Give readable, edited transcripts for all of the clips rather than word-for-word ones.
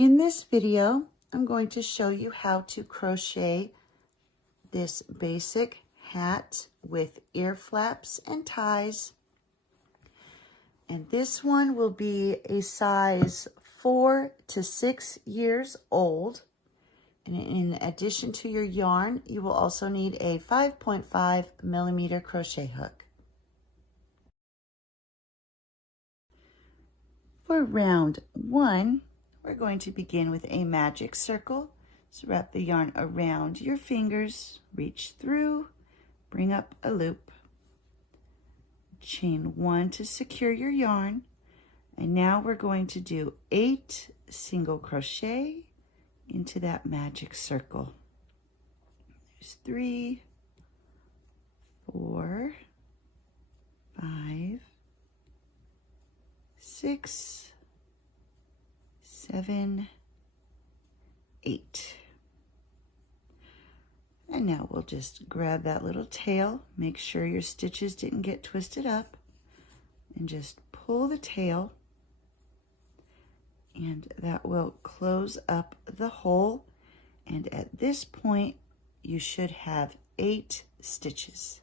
In this video, I'm going to show you how to crochet this basic hat with ear flaps and ties. And this one will be a size 4 to 6 years old. And in addition to your yarn, you will also need a 5.5 millimeter crochet hook. For round 1, we're going to begin with a magic circle. So wrap the yarn around your fingers, reach through, bring up a loop, chain 1 to secure your yarn, and now we're going to do 8 single crochet into that magic circle. There's 3, 4, 5, 6, 7, 8. And now we'll just grab that little tail, make sure your stitches didn't get twisted up, and just pull the tail, and that will close up the hole. And at this point, you should have 8 stitches.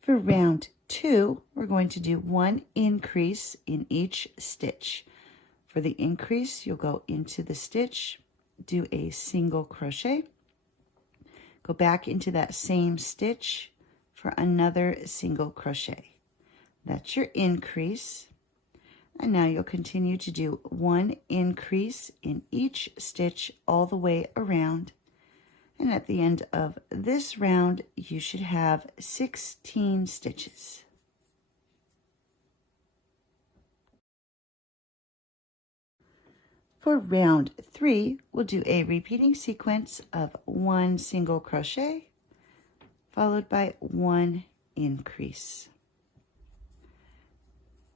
For round 2, we're going to do 1 increase in each stitch. For the increase, you'll go into the stitch, do a single crochet, go back into that same stitch for another single crochet. That's your increase. And now you'll continue to do 1 increase in each stitch all the way around. And at the end of this round, you should have 16 stitches. For round 3, we'll do a repeating sequence of 1 single crochet, followed by 1 increase.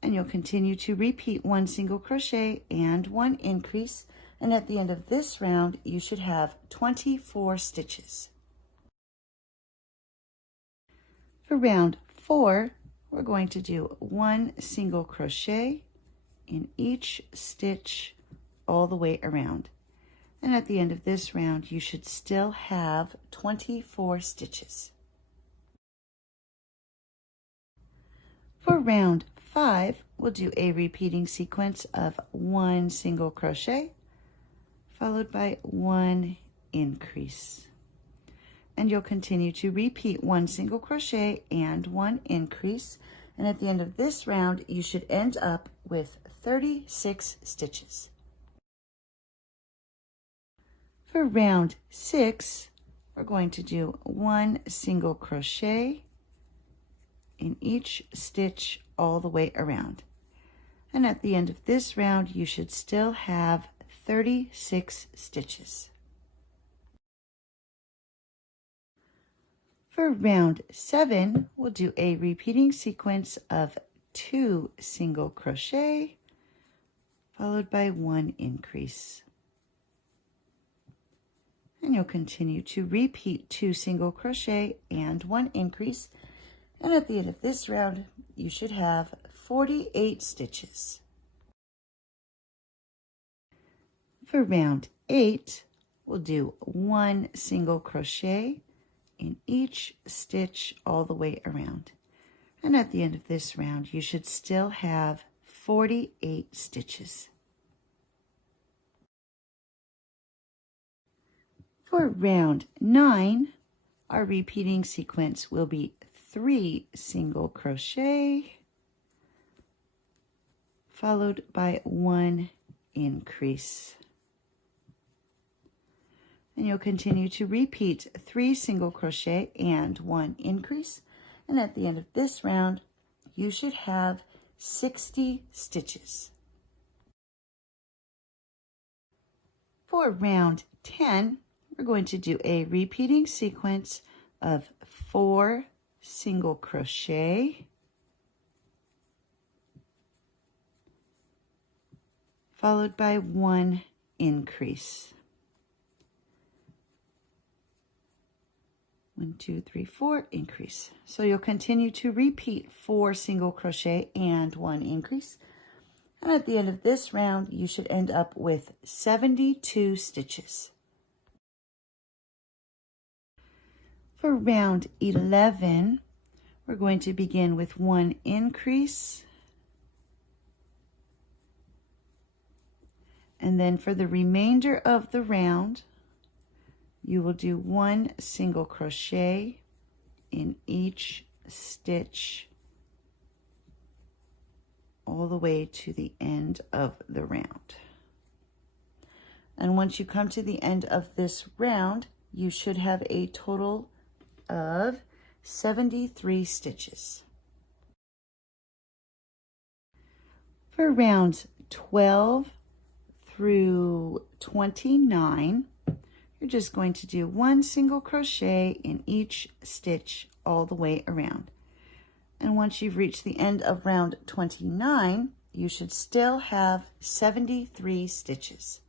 And you'll continue to repeat 1 single crochet and 1 increase. And at the end of this round, you should have 24 stitches. For round 4, we're going to do 1 single crochet in each stitch all the way around. And at the end of this round, you should still have 24 stitches. For round 5, we'll do a repeating sequence of 1 single crochet, followed by 1 increase. And you'll continue to repeat 1 single crochet and 1 increase. And at the end of this round, you should end up with 36 stitches. For round 6, we're going to do 1 single crochet in each stitch all the way around. And at the end of this round, you should still have 36 stitches. For round 7, we'll do a repeating sequence of 2 single crochet, followed by 1 increase. And you'll continue to repeat 2 single crochet and 1 increase. And at the end of this round, you should have 48 stitches. For round 8, we'll do 1 single crochet in each stitch all the way around. And at the end of this round, you should still have 48 stitches. For round 9, our repeating sequence will be 3 single crochet, followed by 1 increase. And you'll continue to repeat 3 single crochet and 1 increase. And at the end of this round, you should have 60 stitches. For round 10, we're going to do a repeating sequence of 4 single crochet, followed by 1 increase. 1, 2, 3, 4, increase. So you'll continue to repeat 4 single crochet and 1 increase. And at the end of this round, you should end up with 72 stitches. For round 11, we're going to begin with 1 increase. And then for the remainder of the round, you will do 1 single crochet in each stitch all the way to the end of the round. And once you come to the end of this round, you should have a total of 73 stitches. For rounds 12 through 29, you're just going to do 1 single crochet in each stitch all the way around. And once you've reached the end of round 29, you should still have 73 stitches.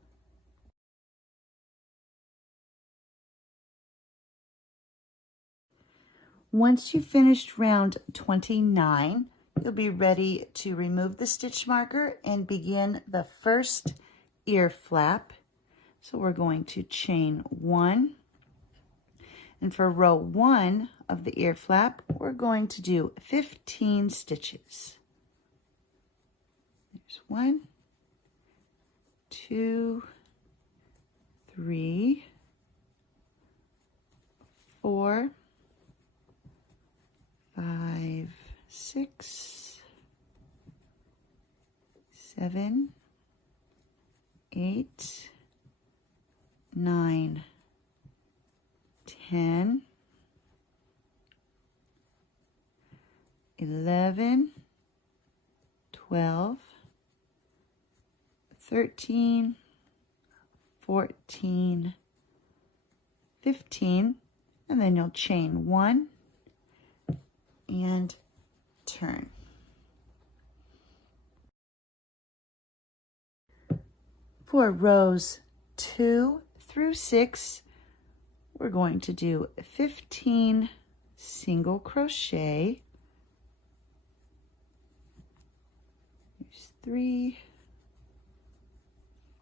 Once you've finished round 29, you'll be ready to remove the stitch marker and begin the first ear flap. So we're going to chain 1. And for row 1 of the ear flap, we're going to do 15 stitches. There's 1, 2, 3, 4, 5, 6, 7, 8, 9, 10, 11, 12, 13, 14, 15, and then you'll chain 1 and turn. For rows 2 through 6, we're going to do 15 single crochet. There's 3,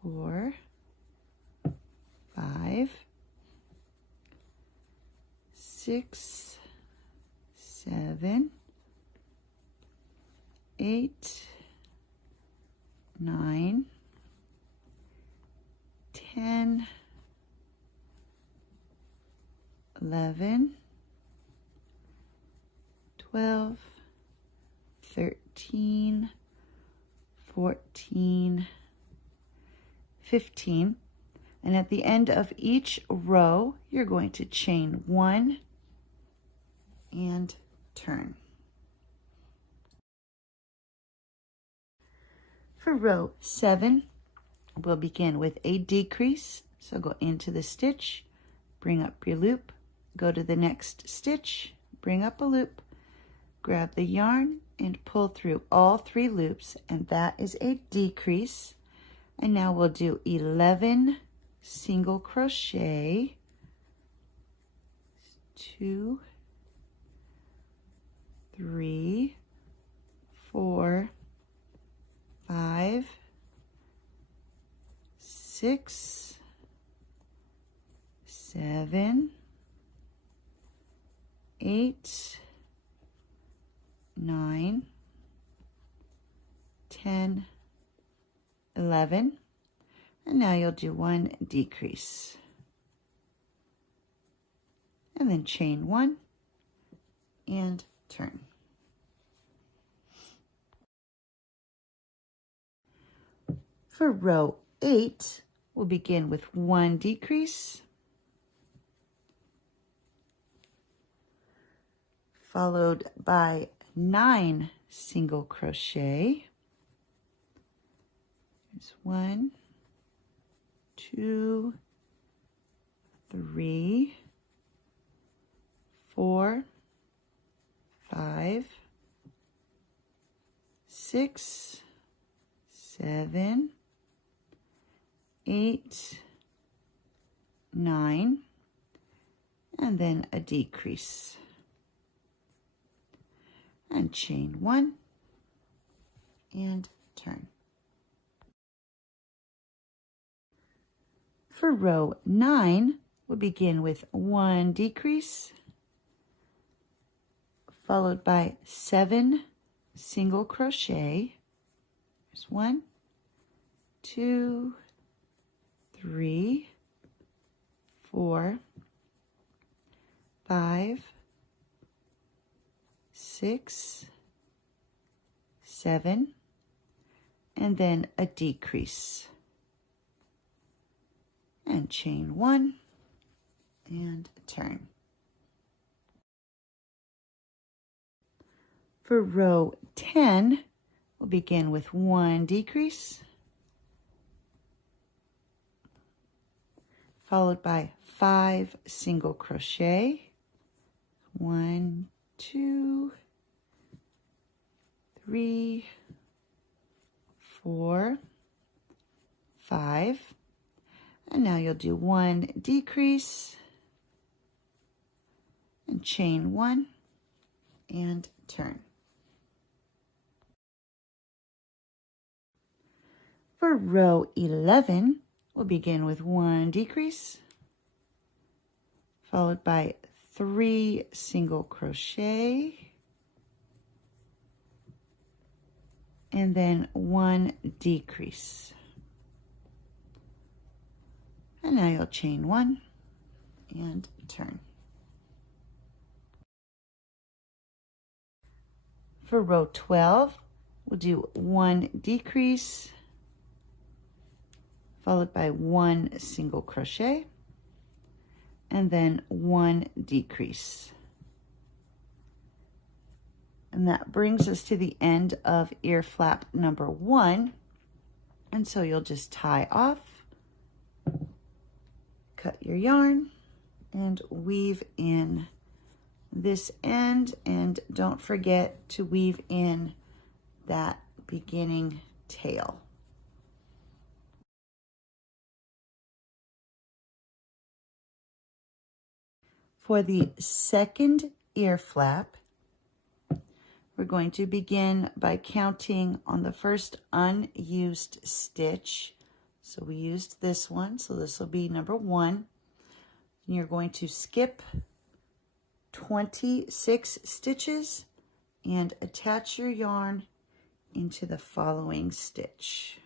4, 5, 6, 7, 8, 9, 10, 11, 12, 13, 14, 15. And at the end of each row, you're going to chain 1 and turn. For row 7, we'll begin with a decrease. So go into the stitch, bring up your loop, go to the next stitch, bring up a loop, grab the yarn and pull through all 3 loops, and that is a decrease. And now we'll do 11 single crochet, 2, 3, 4, 5, 6, 7, 8, 9, 10, 11, and now you'll do 1 decrease. And then chain 1 and turn. For row 8, we'll begin with 1 decrease, followed by 9 single crochet. There's 1, 2, 3, 4, 5, 6, 7, 8, 9, and then a decrease. And chain 1 and turn. For row 9, we'll begin with 1 decrease, followed by 7 single crochet. There's 1, 2, 3, 4, 5, 6, 7, and then a decrease. And chain 1 and turn. For row 10, we'll begin with 1 decrease, followed by 5 single crochet. 1, 2, 3, 4, 5. And now you'll do 1 decrease and chain 1 and turn. For row 11, we'll begin with 1 decrease, followed by 3 single crochet, and then 1 decrease. And now you'll chain 1 and turn. For row 12, we'll do 1 decrease, followed by 1 single crochet, and then 1 decrease. And that brings us to the end of ear flap number 1. And so you'll just tie off, cut your yarn, and weave in this end, and don't forget to weave in that beginning tail. For the second ear flap, we're going to begin by counting on the first unused stitch. So we used this one, so this will be number 1. And you're going to skip 26 stitches and attach your yarn into the following stitch.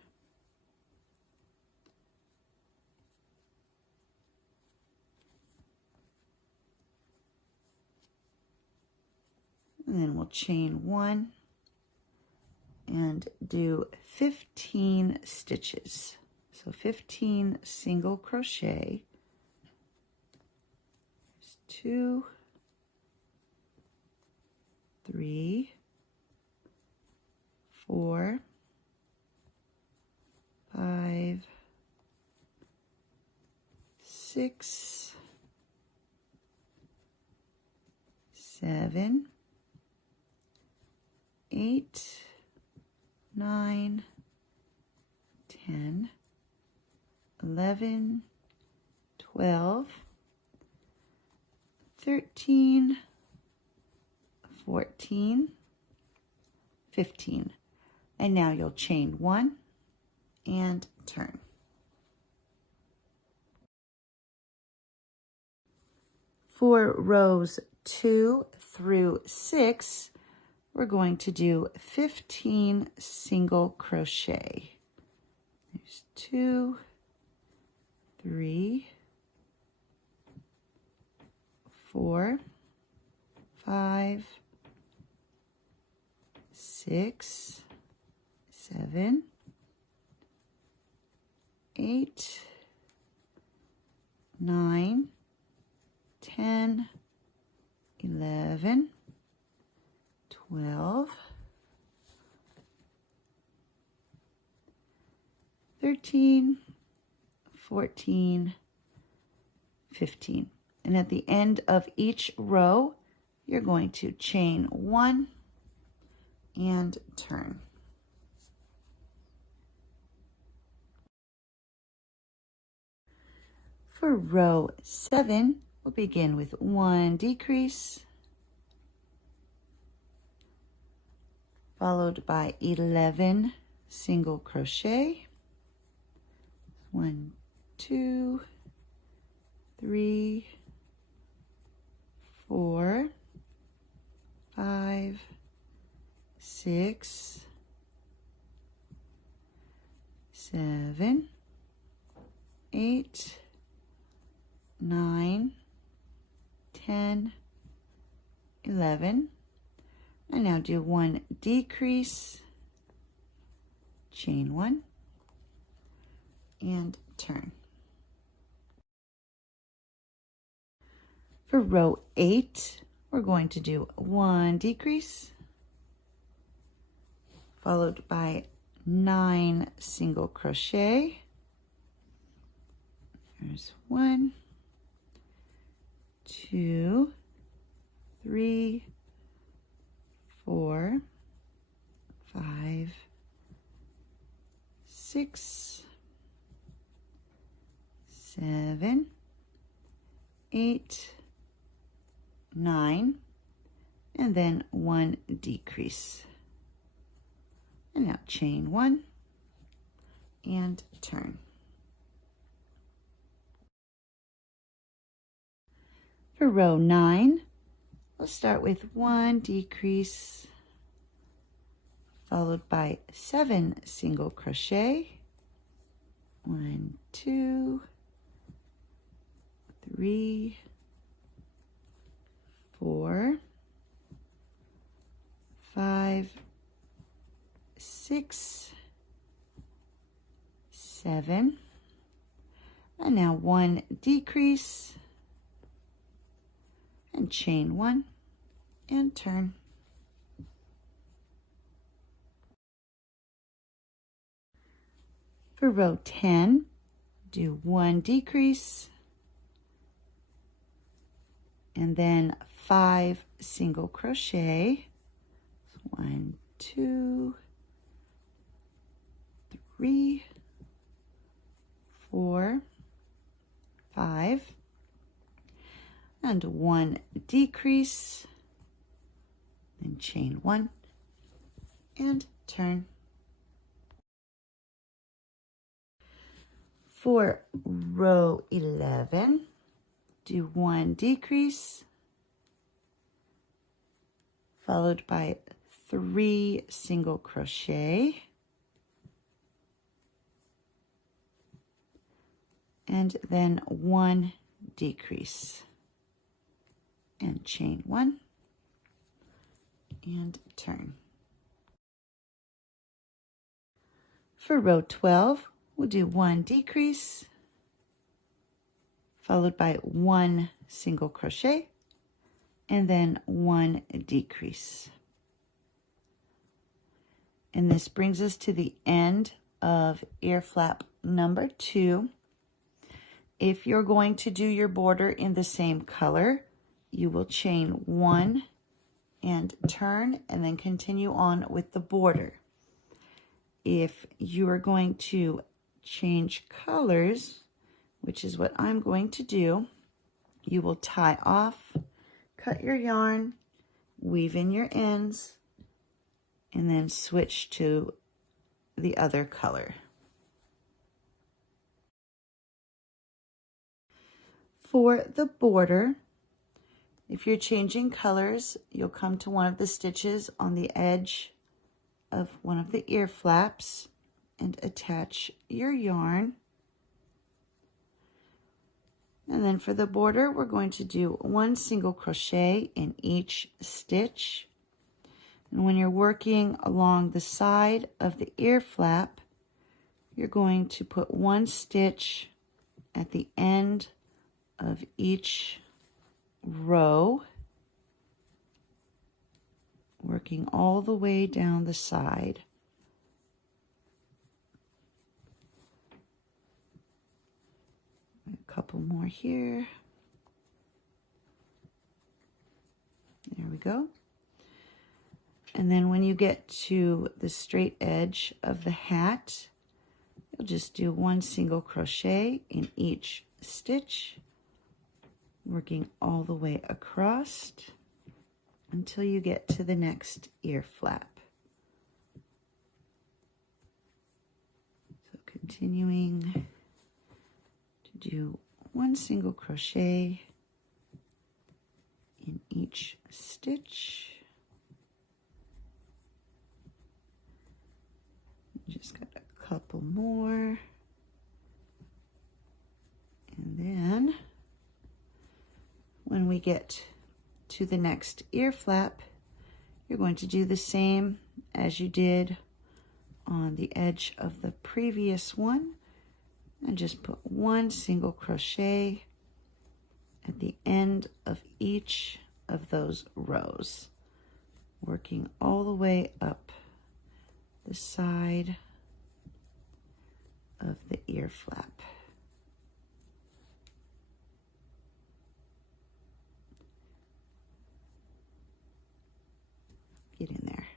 And then we'll chain 1 and do 15 stitches. So 15 single crochet. There's 2, 3, 4, 5, 6, 7, 8, 9, 10, 11, 12, 13, 14, 15. And now you'll chain 1 and turn. For rows 2 through 6, we're going to do 15 single crochet. There's 2, 3, 4, 5, 6, 7, 8, 9, 10, 11, 12, 13, 14, 15. And at the end of each row, you're going to chain 1 and turn. For row 7, we'll begin with 1 decrease, followed by 11 single crochet. 1, 2, 3, 4, 5, 6, 7, 8, 9, 10, 11. And now do 1 decrease, chain 1, and turn. For row 8, we're going to do 1 decrease, followed by 9 single crochet. There's 1, 2, 3, 4, 5, 6, 7, 8, 9, and then 1 decrease. And now chain 1 and turn. For row 9, we'll start with 1 decrease, followed by 7 single crochet. 1, 2, 3, 4, 5, 6, 7, and now 1 decrease, and chain 1 and turn. For row 10, do 1 decrease, and then 5 single crochet. 1, 2, 3, 4, 5, and 1 decrease, then chain 1 and turn. For row 11, do 1 decrease, followed by 3 single crochet, and then 1 decrease, and chain 1 and turn. For row 12, we'll do 1 decrease, followed by 1 single crochet, and then 1 decrease. And this brings us to the end of ear flap number 2. If you're going to do your border in the same color, you will chain 1 and turn, and then continue on with the border. If you are going to change colors, which is what I'm going to do, you will tie off, cut your yarn, weave in your ends, and then switch to the other color. For the border, if you're changing colors, you'll come to one of the stitches on the edge of one of the ear flaps and attach your yarn. And then for the border, we're going to do 1 single crochet in each stitch. And when you're working along the side of the ear flap, you're going to put 1 stitch at the end of each row, working all the way down the side. A couple more here. There we go. And then when you get to the straight edge of the hat, you'll just do 1 single crochet in each stitch, working all the way across until you get to the next ear flap. So continuing do one single crochet in each stitch. Just got a couple more. And then when we get to the next ear flap, you're going to do the same as you did on the edge of the previous one, and just put one single crochet at the end of each of those rows, working all the way up the side of the ear flap. Get in there.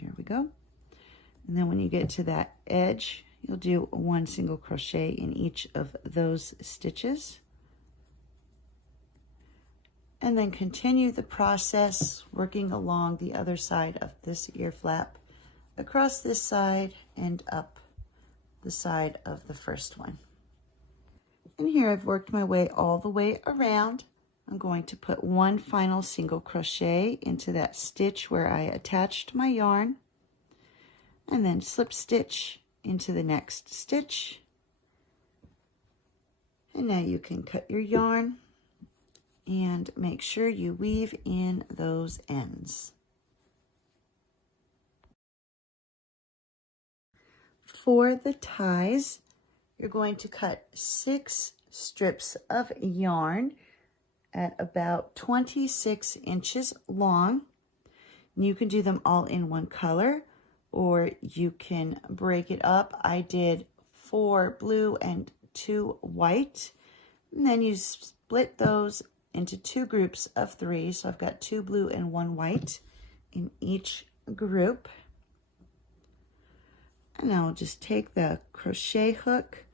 There we go. And then when you get to that edge, you'll do one single crochet in each of those stitches. And then continue the process working along the other side of this ear flap, across this side and up the side of the first one. And here I've worked my way all the way around. I'm going to put one final single crochet into that stitch where I attached my yarn, and then slip stitch into the next stitch. And now you can cut your yarn and make sure you weave in those ends. For the ties, you're going to cut 6 strips of yarn at about 26 inches long. And you can do them all in one color, or you can break it up. I did 4 blue and 2 white, and then you split those into 2 groups of 3. So I've got 2 blue and 1 white in each group. And I'll just take the crochet hook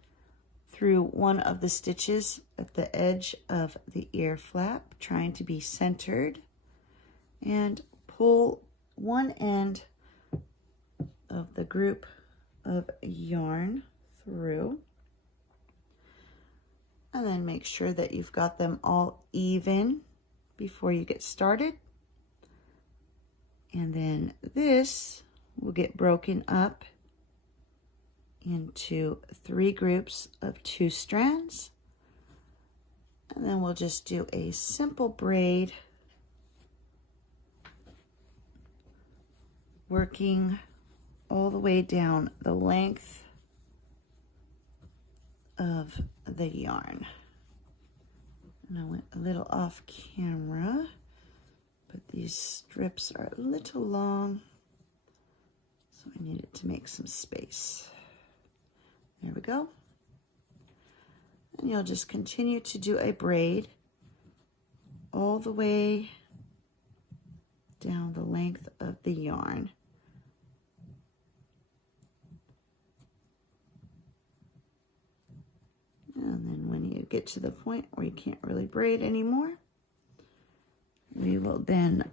through one of the stitches at the edge of the ear flap, trying to be centered, and pull one end of the group of yarn through, and then make sure that you've got them all even before you get started. And then this will get broken up into 3 groups of 2 strands, and then we'll just do a simple braid, working all the way down the length of the yarn. And I went a little off camera, but these strips are a little long, so I needed to make some space. There we go. And you'll just continue to do a braid all the way down the length of the yarn. And then when you get to the point where you can't really braid anymore, we will then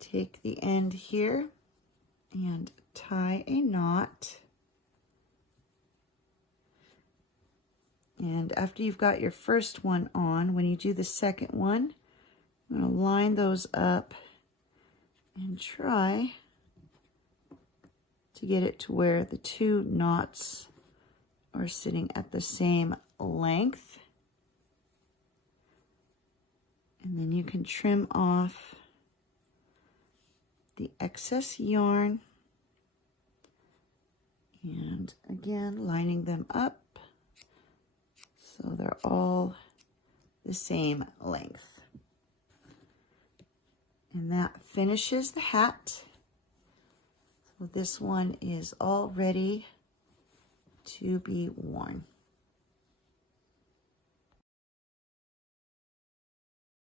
take the end here and tie a knot. And after you've got your first one on, when you do the second one, I'm going to line those up and try to get it to where the 2 knots are sitting at the same length. And then you can trim off the excess yarn, and again lining them up so they're all the same length. And that finishes the hat. So this one is all ready to be worn.